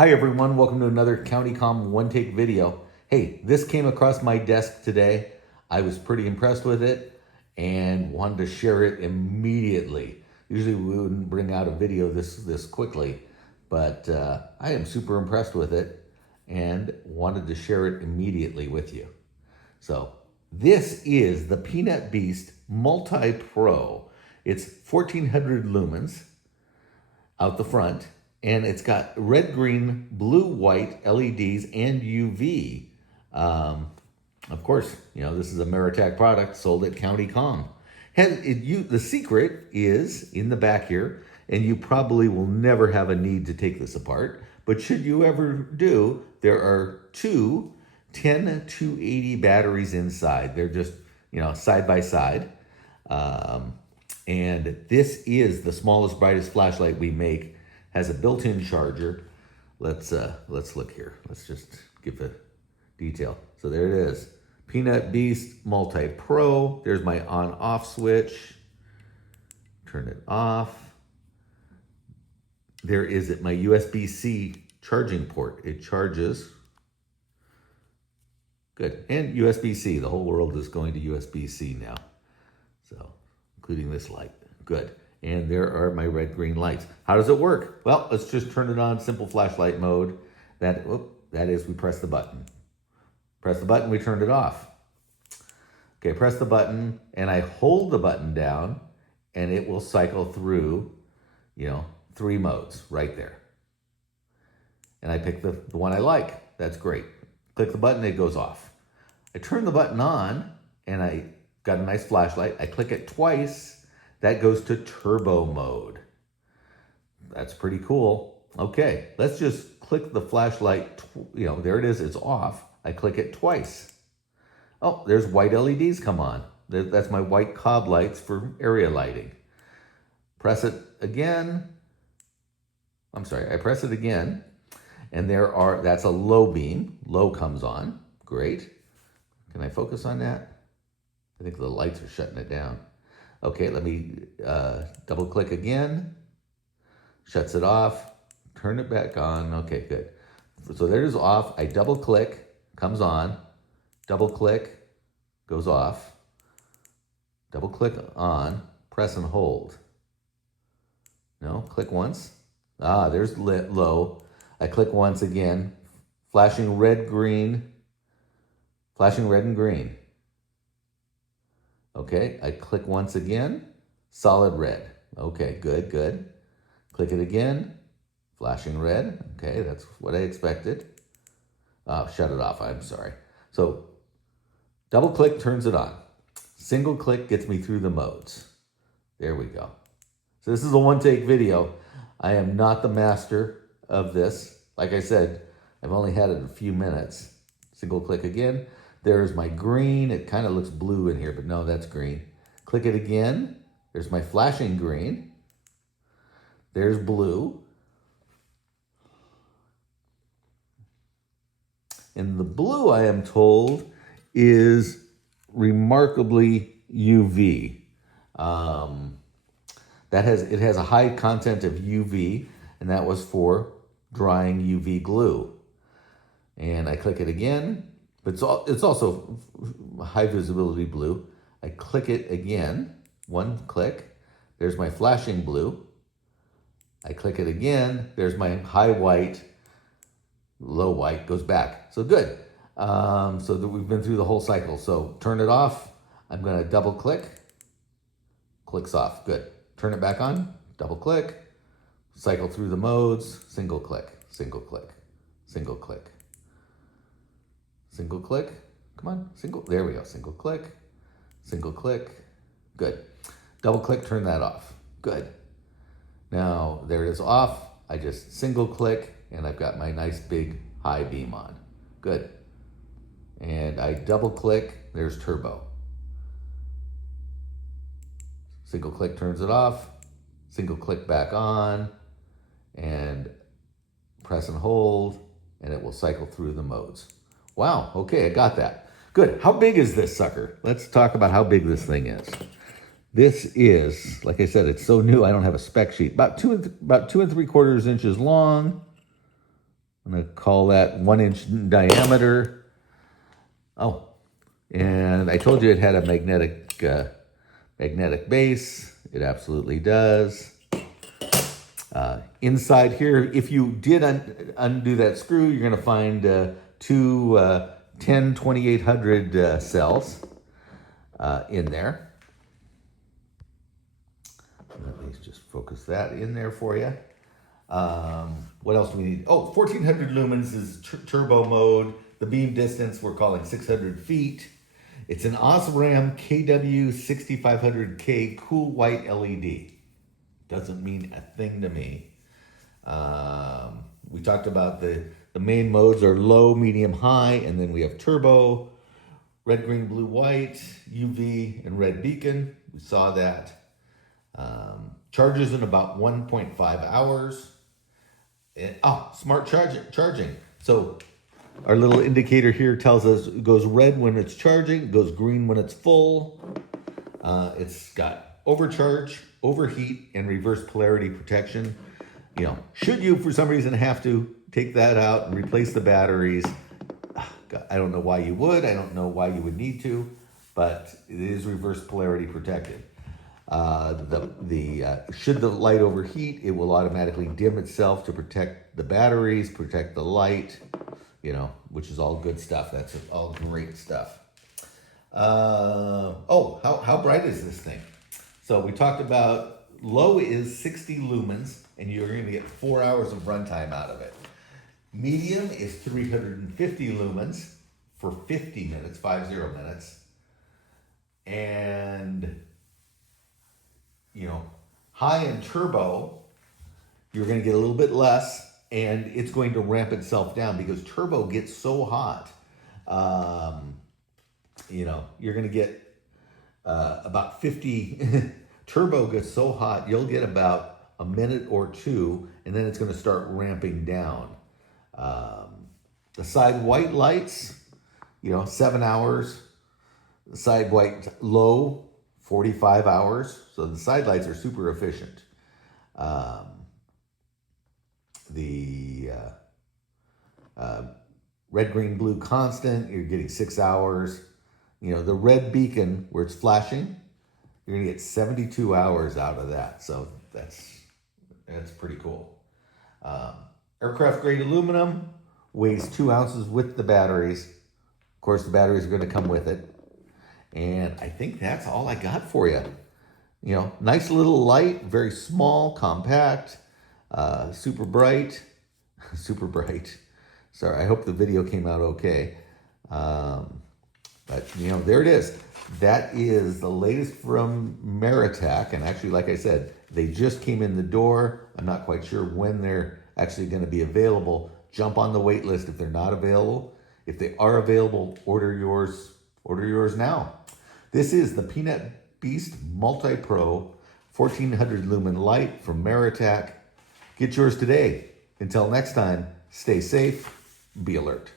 Hi everyone, welcome to another CountyCom one-take video. Hey, this came across my desk today. I was pretty impressed with it and wanted to share it immediately. Usually we wouldn't bring out a video this quickly, but I am super impressed with it and wanted to share it immediately with you. So this is the Peanut Beast Multi-Pro. It's 1400 lumens out the front, and it's got red, green, blue, white LEDs and UV. Of course, you know, this is a Maratac product sold at CountyCom. The secret is in the back here, and you probably will never have a need to take this apart, but should you ever do, there are two 10-280 batteries inside. They're just, you know, side by side. And this is the smallest, brightest flashlight we make. Has a built-in charger. Let's look here. Let's just give a detail. So there it is. Peanut Beast Multi-Pro. There's my on-off switch. Turn it off. There is my USB-C charging port. It charges. Good. And USB-C. The whole world is going to USB-C now. So, including this light. Good. And there are my red, green lights. How does it work? Well, let's just turn it on simple flashlight mode. That is, we press the button. Press the button, we turned it off. Okay, press the button, and I hold the button down, and it will cycle through, you know, 3 modes right there. And I pick the one I like. That's great. Click the button, it goes off. I turn the button on, and I got a nice flashlight. I click it twice. That goes to turbo mode. That's pretty cool. Okay, let's just click the flashlight. You know, there it is, it's off. I click it twice. Oh, there's white LEDs come on. That's my white cob lights for area lighting. Press it again. I'm sorry, I press it again. And that's a low beam. Low comes on, great. Can I focus on that? I think the lights are shutting it down. Okay, let me double click again. Shuts it off. Turn it back on. Okay, good. So there's off. I double click, comes on. Double click, goes off. Double click on, press and hold. No, click once. There's low. I click once again. Flashing red, green. Flashing red and green. Okay, I click once again, solid red. Okay, good, good. Click it again, flashing red. Okay, that's what I expected. Shut it off, I'm sorry. So, double click turns it on. Single click gets me through the modes. There we go. So this is a one-take video. I am not the master of this. Like I said, I've only had it a few minutes. Single click again. There's my green. It kind of looks blue in here, but no, that's green. Click it again. There's my flashing green. There's blue. And the blue, I am told, is remarkably UV. It has a high content of UV, and that was for drying UV glue. And I click it again. But it's also high visibility blue. I click it again, one click. There's my flashing blue. I click it again. There's my high white, low white, goes back. So good. So we've been through the whole cycle. So turn it off. I'm gonna double click. Clicks off, good. Turn it back on, double click. Cycle through the modes, single click, single click, single click. Single click, come on, there we go, single click, good. Double click, turn that off, good. Now, there it is off, I just single click, and I've got my nice big high beam on, good. And I double click, there's turbo. Single click turns it off, single click back on, and press and hold, and it will cycle through the modes. Wow, okay, I got that. Good, how big is this sucker? Let's talk about how big this thing is. This is, like I said, it's so new, I don't have a spec sheet. About two and 3/4 inches long, I'm going to call that 1 inch in diameter. Oh, and I told you it had a magnetic base. It absolutely does. Inside here, if you did undo that screw, you're going to find two 10-2800 cells in there. Let me just focus that in there for you. What else do we need? Oh, 1400 lumens is turbo mode. The beam distance we're calling 600 feet. It's an Osram KW6500K cool white LED. Doesn't mean a thing to me. We talked about the main modes are low, medium, high, and then we have turbo, red, green, blue, white, UV, and red beacon. We saw that. Charges in about 1.5 hours. And, smart charging. So our little indicator here tells us it goes red when it's charging, it goes green when it's full. It's got overcharge, overheat, and reverse polarity protection. You know, should you for some reason have to take that out and replace the batteries, I don't know why you would. I don't know why you would need to, but it is reverse polarity protected. Should the light overheat, it will automatically dim itself to protect the batteries, protect the light, you know, which is all good stuff. That's all great stuff. How bright is this thing? So we talked about low is 60 lumens, and you're going to get 4 hours of runtime out of it. Medium is 350 lumens for 50 minutes, 50 minutes. And you know, high and turbo, you're going to get a little bit less, and it's going to ramp itself down because turbo gets so hot. You know, you're going to get about 50. Turbo gets so hot, you'll get about a minute or two, and then it's going to start ramping down. The side white lights, you know, 7 hours. The side white low, 45 hours. So the side lights are super efficient. The red, green, blue constant, you're getting 6 hours. You know, the red beacon where it's flashing, you're gonna get 72 hours out of that. So that's pretty cool. Aircraft grade aluminum, weighs 2 ounces with the batteries. Of course, the batteries are gonna come with it. And I think that's all I got for you. You know, nice little light, very small, compact, super bright, super bright. Sorry, I hope the video came out okay. But, you know, there it is. That is the latest from Maratac. And actually, like I said, they just came in the door. I'm not quite sure when they're actually going to be available. Jump on the wait list if they're not available. If they are available, order yours now. This is the Peanut Beast Multi-Pro 1400 lumen light from Maratac. Get yours today. Until next time, stay safe, be alert.